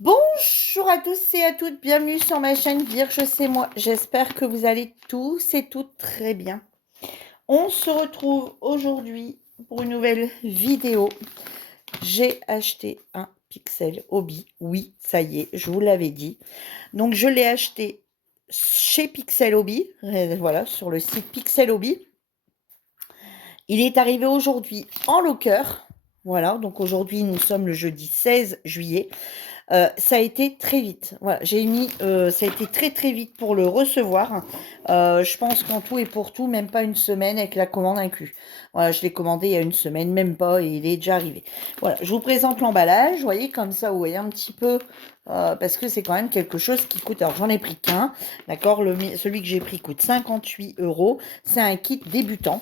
Bonjour à tous et à toutes, bienvenue sur ma chaîne Virge, c'est moi. J'espère que vous allez tous et toutes très bien. On se retrouve aujourd'hui pour une nouvelle vidéo. J'ai acheté un Pixel Hobby. Oui, ça y est, je vous l'avais dit. Donc je l'ai acheté chez Pixel Hobby, voilà, sur le site Pixel Hobby. Il est arrivé aujourd'hui en locker. Voilà, donc aujourd'hui nous sommes le jeudi 16 juillet. Ça a été très vite. Voilà, ça a été très très vite pour le recevoir. Je pense qu'en tout et pour tout, même pas une semaine avec la commande inclus. Voilà, je l'ai commandé il y a une semaine, même pas, et il est déjà arrivé. Voilà, je vous présente l'emballage, vous voyez, comme ça, vous voyez un petit peu, parce que c'est quand même quelque chose qui coûte. Alors, j'en ai pris qu'un, d'accord, celui que j'ai pris coûte 58 €. C'est un kit débutant.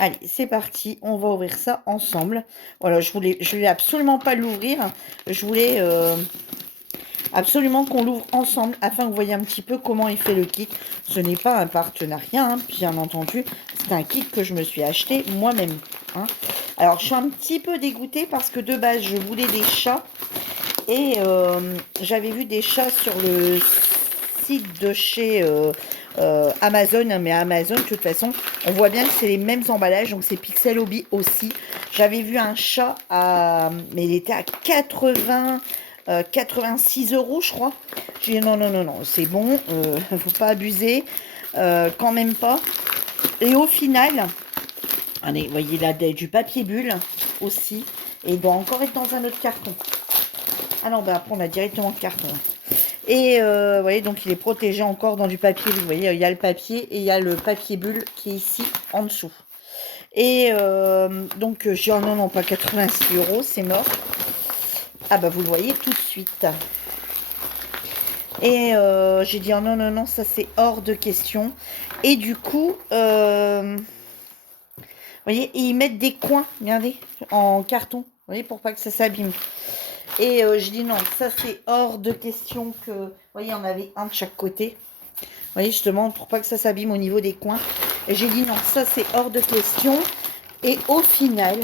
Allez, c'est parti, on va ouvrir ça ensemble. Voilà, je voulais absolument pas l'ouvrir. Je voulais absolument qu'on l'ouvre ensemble afin que vous voyez un petit peu comment est fait le kit. Ce n'est pas un partenariat, hein, bien entendu. C'est un kit que je me suis acheté moi-même. Hein. Alors, je suis un petit peu dégoûtée parce que de base, je voulais des chats. Et j'avais vu des chats sur le site de chez Amazon. Mais Amazon, de toute façon, on voit bien que c'est les mêmes emballages. Donc, c'est Pixel Hobby aussi. J'avais vu un chat mais il était à 86 €, je crois. J'ai dit non, non, non, non, c'est bon. Faut pas abuser. Quand même pas. Et au final, allez, vous voyez là, du papier bulle aussi. Et il doit encore être dans un autre carton. Ah non, bah après on a directement le carton. Et vous voyez, donc il est protégé encore dans du papier. Vous voyez, il y a le papier et il y a le papier bulle qui est ici en dessous. Et donc j'ai dit, oh non, non, pas 86 €, c'est mort. Ah bah vous le voyez tout de suite. Et j'ai dit, oh non, non, non, ça c'est hors de question. Et du coup, vous voyez, ils mettent des coins, regardez, en carton. Vous voyez, pour pas que ça s'abîme. Et je dis non, ça c'est hors de question que... Vous voyez, on avait un de chaque côté. Vous voyez, justement, pour pas que ça s'abîme au niveau des coins. Et j'ai dit non, ça c'est hors de question. Et au final,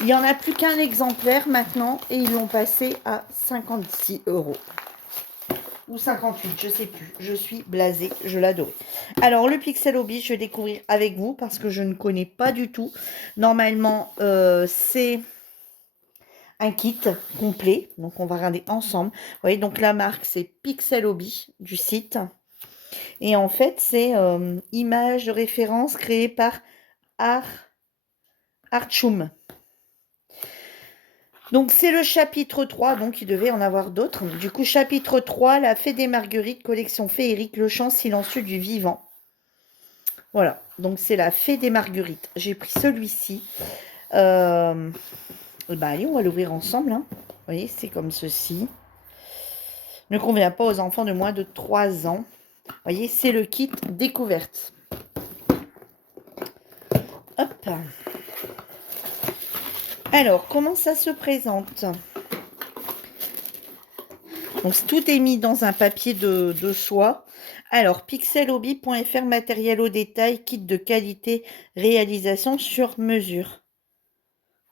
il n'y en a plus qu'un exemplaire maintenant. Et ils l'ont passé à 56 € ou 58, je sais plus. Je suis blasée, je l'adore. Alors, le Pixel Hobby, je vais découvrir avec vous parce que je ne connais pas du tout. Normalement, c'est un kit complet. Donc, on va regarder ensemble. Vous voyez, donc la marque, c'est Pixel Hobby du site. Et en fait, c'est image de référence créée par Artchoum. Donc, c'est le chapitre 3, donc il devait en avoir d'autres. Du coup, chapitre 3, la fée des marguerites, collection féerique, le chant silencieux du vivant. Voilà, donc c'est la fée des marguerites. J'ai pris celui-ci. Bah allez, on va l'ouvrir ensemble. Hein. Vous voyez, c'est comme ceci. Ne convient pas aux enfants de moins de 3 ans. Vous voyez, c'est le kit découverte. Hop. Alors, comment ça se présente? Donc, tout est mis dans un papier de soie. Alors, pixelhobby.fr, matériel au détail, kit de qualité, réalisation sur mesure.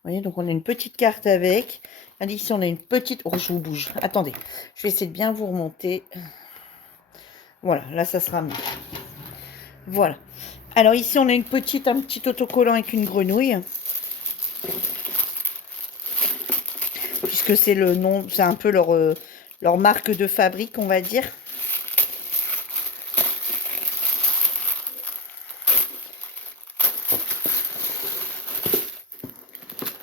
Vous voyez, donc on a une petite carte avec. Ici, on a une petite... Oh, je vous bouge. Attendez, je vais essayer de bien vous remonter. Voilà, là, ça sera mieux. Voilà. Alors, ici, on a un petit autocollant avec une grenouille. Puisque c'est le nom, c'est un peu leur marque de fabrique, on va dire.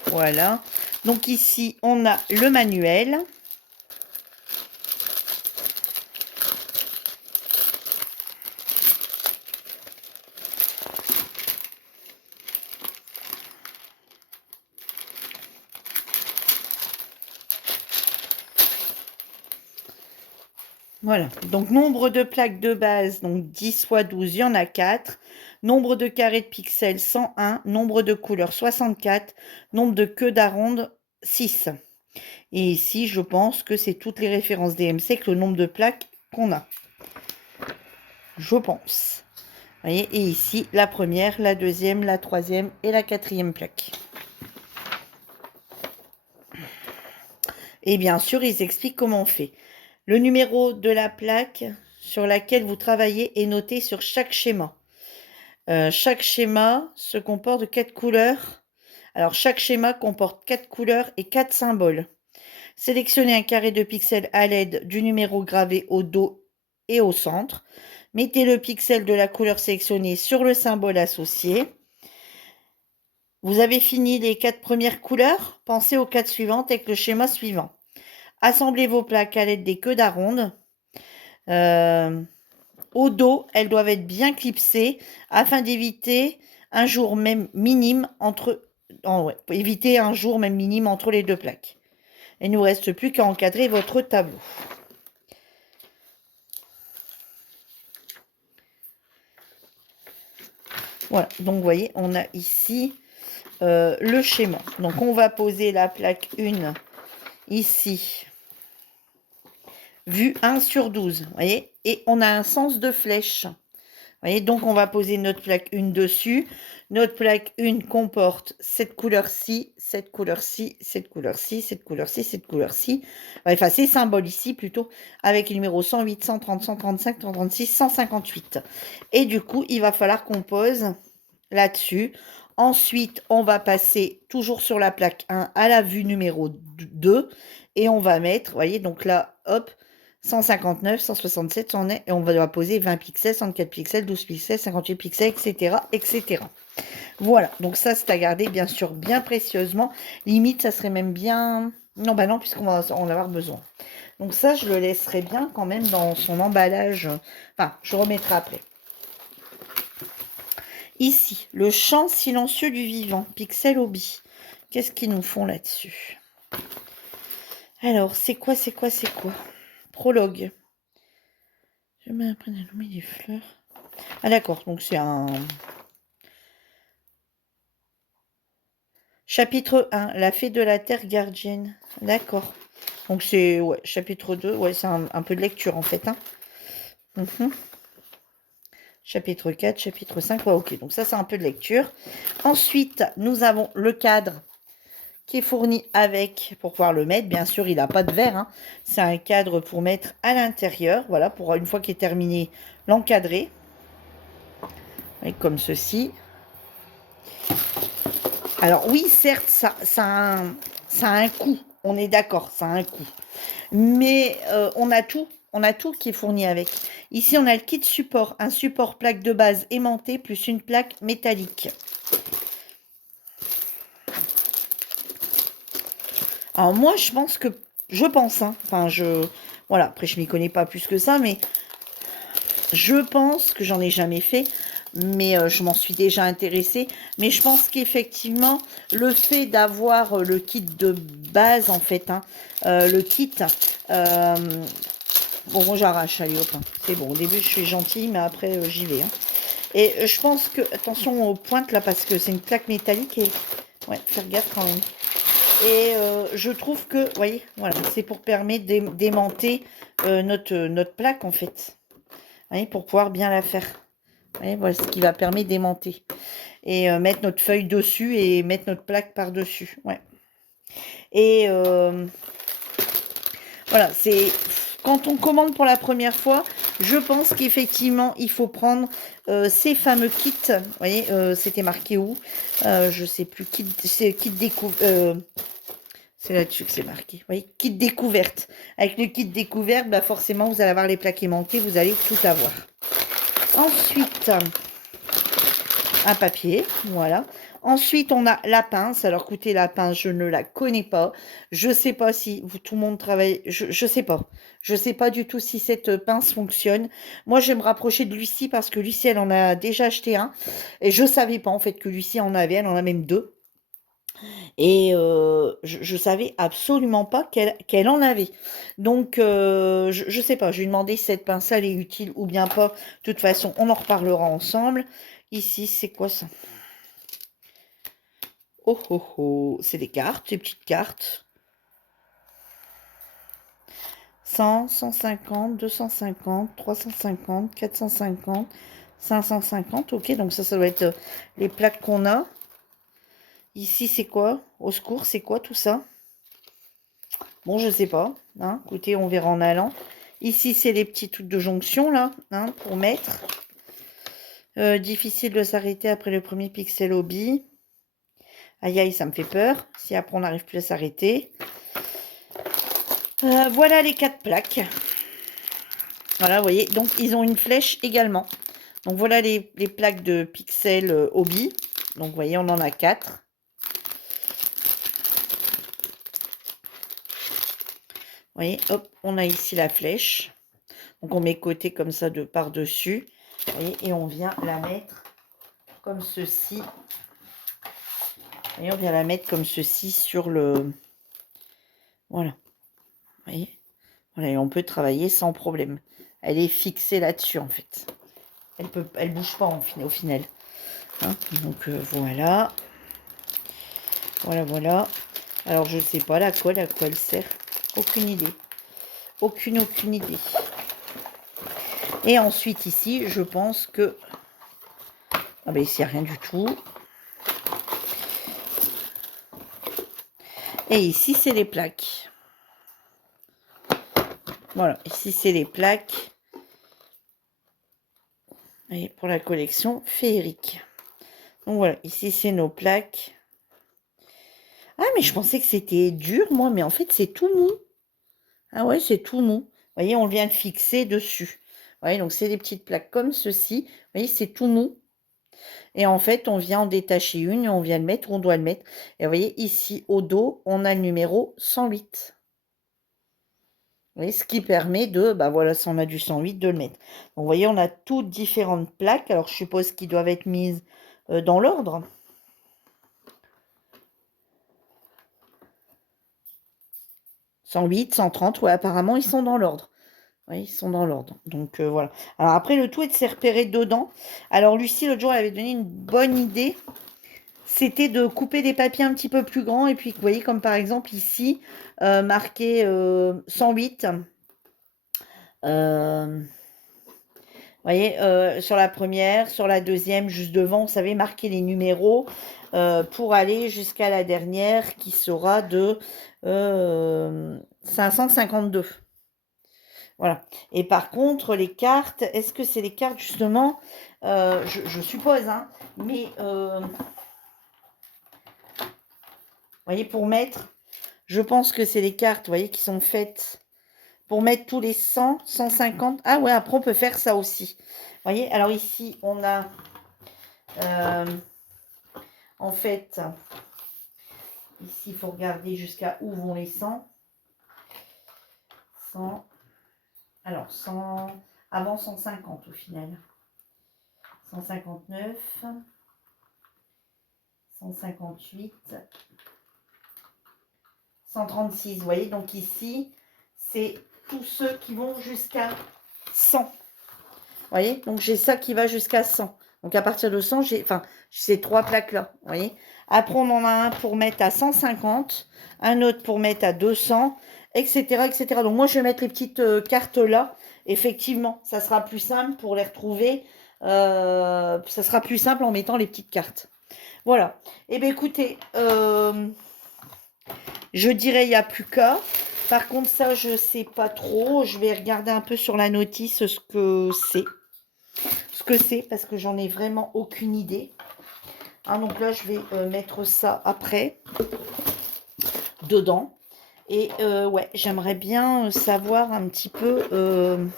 Voilà. Donc ici, on a le manuel. Voilà. Donc, nombre de plaques de base, donc 10 x 12, il y en a 4. Nombre de carrés de pixels, 101. Nombre de couleurs, 64. Nombre de queues d'aronde, 6. Et ici, je pense que c'est toutes les références DMC avec le nombre de plaques qu'on a. Je pense. Vous voyez, et ici, la première, la deuxième, la troisième et la quatrième plaque. Et bien sûr, ils expliquent comment on fait. Le numéro de la plaque sur laquelle vous travaillez est noté sur chaque schéma. Chaque schéma se comporte de 4 couleurs. Alors, chaque schéma comporte 4 couleurs et 4 symboles. Sélectionnez un carré de pixels à l'aide du numéro gravé au dos et au centre. Mettez le pixel de la couleur sélectionnée sur le symbole associé. Vous avez fini les 4 premières couleurs. Pensez aux 4 suivantes avec le schéma suivant. Assemblez vos plaques à l'aide des queues d'aronde. Au dos, elles doivent être bien clipsées afin d'éviter un jour même minime entre les deux plaques. Il ne nous reste plus qu'à encadrer votre tableau. Voilà, donc vous voyez, on a ici le schéma. Donc on va poser la plaque 1 ici, vue 1 sur 12, vous voyez, et on a un sens de flèche. Vous voyez, donc on va poser notre plaque 1 dessus. Notre plaque 1 comporte cette couleur-ci, cette couleur-ci, cette couleur-ci, cette couleur-ci, cette couleur-ci. Enfin, ces symboles ici plutôt, avec le numéro 108, 130, 135, 136, 158. Et du coup, il va falloir qu'on pose là-dessus. Ensuite, on va passer toujours sur la plaque 1 à la vue numéro 2. Et on va mettre, vous voyez, donc là, hop, 159, 167, et on va poser 20 pixels, 64 pixels, 12 pixels, 58 pixels, etc., etc. Voilà, donc ça, c'est à garder, bien sûr, bien précieusement. Limite, ça serait même bien... Non, bah non, puisqu'on va en avoir besoin. Donc ça, je le laisserai bien quand même dans son emballage. Enfin, je remettrai après. Ici, le chant silencieux du vivant, Pixel Hobby. Qu'est-ce qu'ils nous font là-dessus? Alors, c'est quoi? Prologue. Je m'apprends à nommer des fleurs. Ah d'accord, donc c'est un... Chapitre 1, la fée de la terre gardienne. D'accord. Donc c'est, ouais, chapitre 2, ouais, c'est un peu de lecture en fait. Hein. Chapitre 4, chapitre 5, ouais, ok. Donc ça, c'est un peu de lecture. Ensuite, nous avons le cadre qui est fourni avec, pour pouvoir le mettre. Bien sûr, il n'a pas de verre. Hein. C'est un cadre pour mettre à l'intérieur. Voilà, pour une fois qu'il est terminé, l'encadrer. Comme ceci. Alors oui, certes, ça a un coût. On est d'accord, ça a un coût. Mais on a tout qui est fourni avec. Ici, on a le kit support, un support plaque de base aimantée plus une plaque métallique. Alors moi, je pense, hein, enfin voilà, après je m'y connais pas plus que ça, mais je pense que j'en ai jamais fait, mais je m'en suis déjà intéressée. Mais je pense qu'effectivement, le fait d'avoir le kit de base, en fait, hein, le kit... bon, j'arrache, allez, hop, hein, c'est bon. Au début, je suis gentille, mais après, j'y vais. Hein. Et je pense que... Attention aux pointes, là, parce que c'est une plaque métallique et... Ouais, faire gaffe quand même. Et je trouve que, vous voyez, voilà, c'est pour permettre d'aimanter notre plaque, en fait. Voyez, pour pouvoir bien la faire. Voyez, voilà ce qui va permettre d'aimanter. Et mettre notre feuille dessus et mettre notre plaque par-dessus. Ouais. Et voilà, c'est... Quand on commande pour la première fois, je pense qu'effectivement, il faut prendre ces fameux kits. Vous voyez, c'était marqué où je sais plus. C'est kit découverte. C'est là-dessus que c'est marqué. Vous voyez, kit découverte. Avec le kit découverte, bah forcément, vous allez avoir les plaques aimantées. Vous allez tout avoir. Ensuite, un papier, voilà. Ensuite, on a la pince. Alors, écoutez, la pince, je ne la connais pas. Je ne sais pas si tout le monde travaille. Je ne sais pas. Je ne sais pas du tout si cette pince fonctionne. Moi, je vais me rapprocher de Lucie parce que Lucie, elle en a déjà acheté un. Et je ne savais pas, en fait, que Lucie en avait. Elle en a même deux. Et je ne savais absolument pas qu'elle en avait. Donc, je ne sais pas. Je lui ai demandé si cette pince elle est utile ou bien pas. De toute façon, on en reparlera ensemble. Ici, c'est quoi ça? Oh, oh, oh. C'est des cartes, des petites cartes. 100, 150, 250, 350, 450, 550. Ok, donc ça doit être les plaques qu'on a. Ici, c'est quoi? Au secours, c'est quoi tout ça? Bon, je sais pas. Hein. Écoutez, on verra en allant. Ici, c'est les petits trucs de jonction, là, hein, pour mettre. Difficile de s'arrêter après le premier pixel hobby. Aïe, aïe, ça me fait peur. Si après, on n'arrive plus à s'arrêter. Voilà les 4 plaques. Voilà, vous voyez. Donc, ils ont une flèche également. Donc, voilà les plaques de pixel hobby. Donc, vous voyez, on en a 4. Vous voyez, hop, on a ici la flèche. Donc, on met côté comme ça de par-dessus. Vous voyez, et on vient la mettre comme ceci. Et on vient la mettre comme ceci sur le... Voilà. Vous voyez. Voilà, et on peut travailler sans problème. Elle est fixée là-dessus, en fait. Elle bouge pas au final. Hein, donc, voilà. Voilà, voilà. Alors, je sais pas la colle, à quoi elle sert. Aucune idée. Aucune idée. Et ensuite, ici, je pense que... Ah ben, ici, il n'y a rien du tout. Et ici, c'est les plaques. Voilà, ici, c'est les plaques. Et pour la collection féerique. Donc, voilà, ici, c'est nos plaques. Ah, mais je pensais que c'était dur, moi, mais en fait, c'est tout mou. Ah ouais, c'est tout mou. Vous voyez, on vient de fixer dessus. Vous voyez, donc c'est des petites plaques comme ceci. Vous voyez, c'est tout mou. Et en fait, on vient en détacher une et on vient le mettre où on doit le mettre. Et vous voyez, ici, au dos, on a le numéro 108. Vous voyez, ce qui permet de, bah voilà, si on a du 108, de le mettre. Donc, vous voyez, on a toutes différentes plaques. Alors, je suppose qu'ils doivent être mises dans l'ordre. 108, 130, ouais, apparemment, ils sont dans l'ordre. Oui, ils sont dans l'ordre. Donc, voilà. Alors, après, le tout est de se repérer dedans. Alors, Lucie, l'autre jour, elle avait donné une bonne idée. C'était de couper des papiers un petit peu plus grands. Et puis, vous voyez, comme par exemple ici, marqué 108. Vous voyez, sur la première, sur la deuxième, juste devant, vous savez, marquer les numéros pour aller jusqu'à la dernière qui sera de 552. Voilà. Et par contre, les cartes, est-ce que c'est les cartes justement je suppose, hein, mais vous voyez, pour mettre, je pense que c'est les cartes, vous voyez, qui sont faites pour mettre tous les 100, 150. Ah ouais, après on peut faire ça aussi. Vous voyez, alors ici, on a en fait, ici, il faut regarder jusqu'à où vont les 100. 100. Alors, 100, avant 150 au final. 159, 158, 136. Vous voyez, donc ici, c'est tous ceux qui vont jusqu'à 100. Vous voyez, donc j'ai ça qui va jusqu'à 100. Donc à partir de 100, j'ai ces 3 plaques-là. Vous voyez. Après, on en a un pour mettre à 150, un autre pour mettre à 200, etc. etc. Donc moi, je vais mettre les petites cartes là. Effectivement, ça sera plus simple pour les retrouver. Ça sera plus simple en mettant les petites cartes. Voilà. Eh bien, écoutez, je dirais il n'y a plus qu'à. Par contre, ça, je ne sais pas trop. Je vais regarder un peu sur la notice ce que c'est. Parce que j'en ai vraiment aucune idée. Hein, donc là, je vais mettre ça après, dedans. Et ouais, j'aimerais bien savoir un petit peu...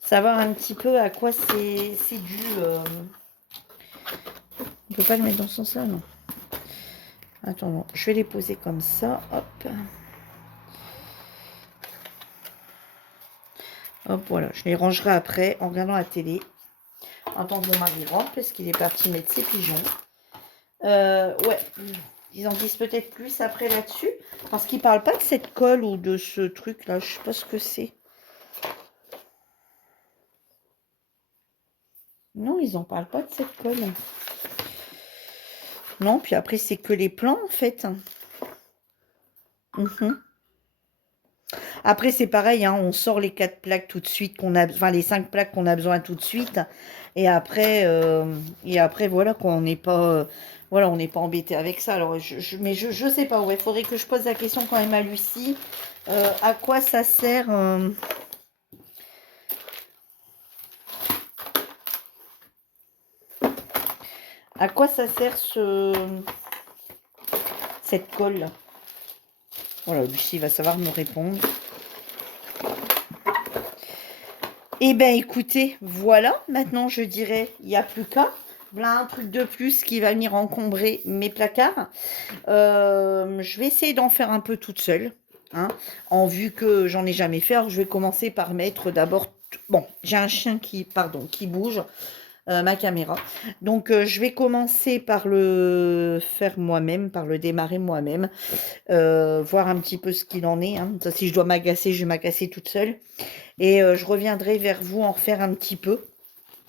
savoir un petit peu à quoi c'est dû. On peut pas le mettre dans ce sens-là, non. Attends, je vais les poser comme ça. Hop. Hop, voilà. Je les rangerai après en regardant la télé. En tant que mon mari rentre, parce qu'il est parti mettre ses pigeons. Ouais. Ils en disent peut-être plus après là-dessus. Parce qu'ils parlent pas de cette colle ou de ce truc-là. Je sais pas ce que c'est. Non, ils en parlent pas de cette colle. Non, puis après, c'est que les plans, en fait. Après, c'est pareil, hein, on sort les 4 plaques tout de suite, enfin les 5 plaques qu'on a besoin tout de suite. Et après voilà, quoi, on n'est pas, voilà, on n'est pas embêté avec ça. Alors, mais je sais pas, ouais, il faudrait que je pose la question quand même à Lucie. À quoi ça sert à quoi ça sert cette colle là? Voilà, Lucie va savoir me répondre. Eh bien, écoutez, voilà, maintenant je dirais, il n'y a plus qu'à. Voilà un truc de plus qui va venir encombrer mes placards. Je vais essayer d'en faire un peu toute seule, hein, en vue que j'en ai jamais fait. Alors, je vais commencer par mettre d'abord... Bon, j'ai un chien qui bouge, ma caméra. Donc, je vais commencer par le faire moi-même, par le démarrer moi-même. Voir un petit peu ce qu'il en est, hein. Ça, si je dois m'agacer, je vais m'agacer toute seule. Et je reviendrai vers vous en refaire un petit peu.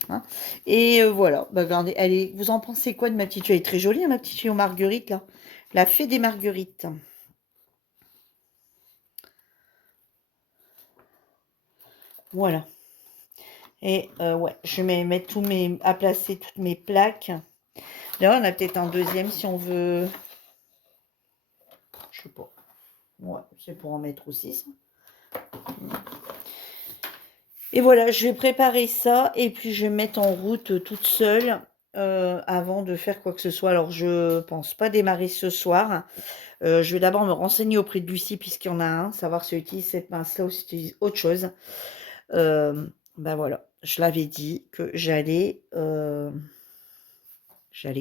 Hein. Et voilà, bah, regardez, vous en pensez quoi de ma petite fille? Elle est très jolie, hein, ma petite fille aux marguerites, là. La fée des marguerites. Voilà. Et ouais, je vais mettre à placer toutes mes plaques. Là, on a peut-être un deuxième si on veut. Je sais pas. Ouais, c'est pour en mettre aussi, ça. Et voilà, je vais préparer ça et puis je vais mettre en route toute seule avant de faire quoi que ce soit. Alors, je pense pas démarrer ce soir. Je vais d'abord me renseigner auprès de Lucie puisqu'il y en a un, savoir si elle utilise cette pince-là ou si elle utilise autre chose. Ben voilà, je l'avais dit que j'allais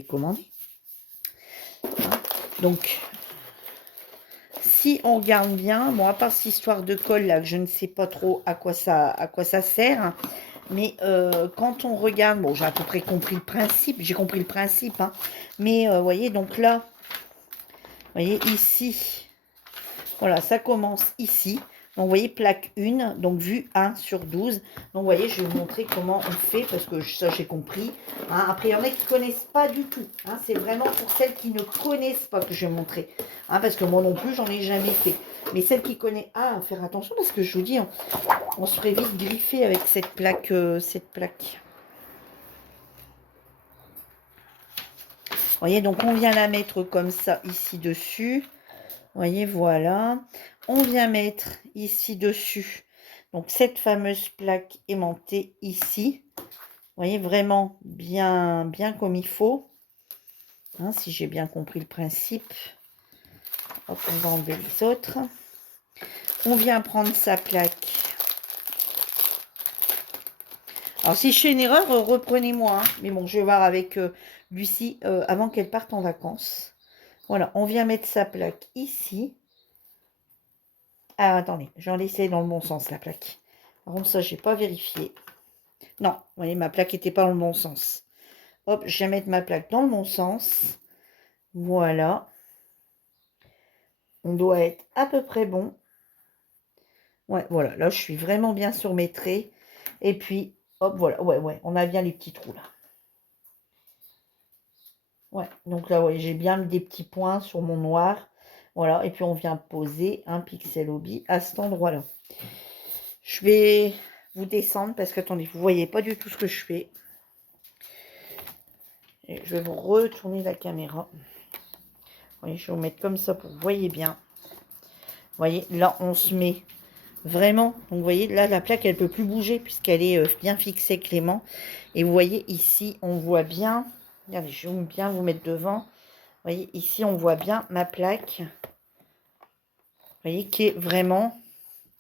commander. Donc, si on regarde bien, bon, à part cette histoire de colle là, que je ne sais pas trop à quoi ça sert, mais quand on regarde, bon, j'ai à peu près compris le principe, hein, mais vous voyez, donc là, vous voyez ici, voilà, ça commence ici. Donc, vous voyez, plaque 1, donc vue 1 sur 12. Donc, vous voyez, je vais vous montrer comment on fait, parce que ça, j'ai compris. Hein. Après, il y en a qui ne connaissent pas du tout. Hein. C'est vraiment pour celles qui ne connaissent pas que je vais montrer. Hein, parce que moi non plus, j'en ai jamais fait. Mais celles qui connaissent... Ah, faire attention, parce que je vous dis, on se ferait vite griffer avec cette plaque. Vous voyez, donc on vient la mettre comme ça, ici dessus. Vous voyez, voilà. On vient mettre ici dessus, donc cette fameuse plaque aimantée ici. Vous voyez, vraiment bien, bien comme il faut. Hein, si j'ai bien compris le principe. Hop, on va enlever les autres. On vient prendre sa plaque. Alors, si je fais une erreur, reprenez-moi. Hein. Mais bon, je vais voir avec Lucie avant qu'elle parte en vacances. Voilà, on vient mettre sa plaque ici. Ah, attendez, j'en laissais dans le bon sens, la plaque. Par contre, ça, je n'ai pas vérifié. Non, vous voyez, ma plaque n'était pas dans le bon sens. Hop, je vais mettre ma plaque dans le bon sens. Voilà. On doit être à peu près bon. Ouais, voilà, là, je suis vraiment bien sur mes traits. Et puis, hop, voilà, ouais, on a bien les petits trous, là. Ouais, donc là, ouais, j'ai bien mis des petits points sur mon noir. Voilà, et puis on vient poser un pixel hobby à cet endroit-là. Je vais vous descendre parce que, attendez, vous ne voyez pas du tout ce que je fais. Et je vais vous retourner la caméra. Oui, je vais vous mettre comme ça pour que vous voyez bien. Vous voyez, là, on se met vraiment. Donc, vous voyez, là, la plaque, elle ne peut plus bouger puisqu'elle est bien fixée clément. Et vous voyez, ici, on voit bien. Regardez, je vais bien vous mettre devant. Vous voyez, ici, on voit bien ma plaque. Vous voyez, qui est vraiment...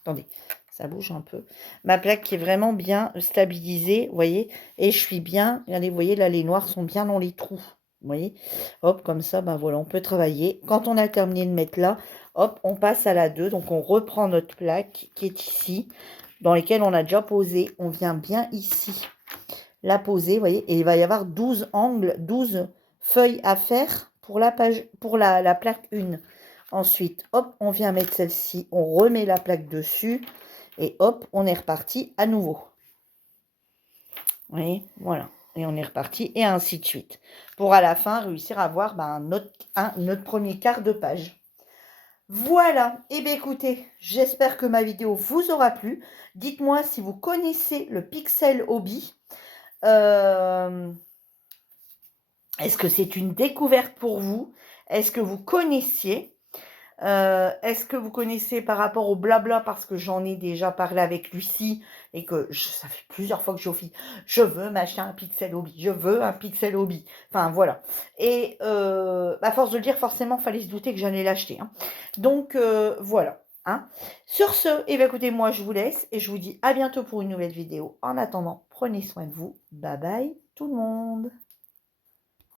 Attendez, ça bouge un peu. Ma plaque qui est vraiment bien stabilisée, vous voyez. Et je suis bien... Regardez, vous voyez, là, les noirs sont bien dans les trous. Vous voyez, hop, comme ça, ben voilà, on peut travailler. Quand on a terminé de mettre là, hop, on passe à la 2. Donc, on reprend notre plaque qui est ici, dans laquelle on a déjà posé. On vient bien ici la poser, vous voyez. Et il va y avoir 12 angles, 12 feuilles à faire pour la page, pour la plaque 1. Ensuite, hop, on vient mettre celle-ci. On remet la plaque dessus. Et hop, on est reparti à nouveau. Vous voyez, voilà. Et on est reparti, et ainsi de suite. Pour à la fin, réussir à avoir notre premier quart de page. Voilà, et bien écoutez, j'espère que ma vidéo vous aura plu. Dites-moi si vous connaissez le Pixel Hobby. Est-ce que c'est une découverte pour vous? Est-ce que vous connaissiez? Est-ce que vous connaissez par rapport au blabla, parce que j'en ai déjà parlé avec Lucie et que ça fait plusieurs fois que je dis je veux m'acheter un Pixel Hobby, je veux un Pixel Hobby. Enfin voilà. Et à force de le dire, forcément, fallait se douter que j'allais l'acheter. Hein. Donc voilà. Hein. Sur ce, eh bien, écoutez, moi je vous laisse et je vous dis à bientôt pour une nouvelle vidéo. En attendant, prenez soin de vous. Bye bye tout le monde.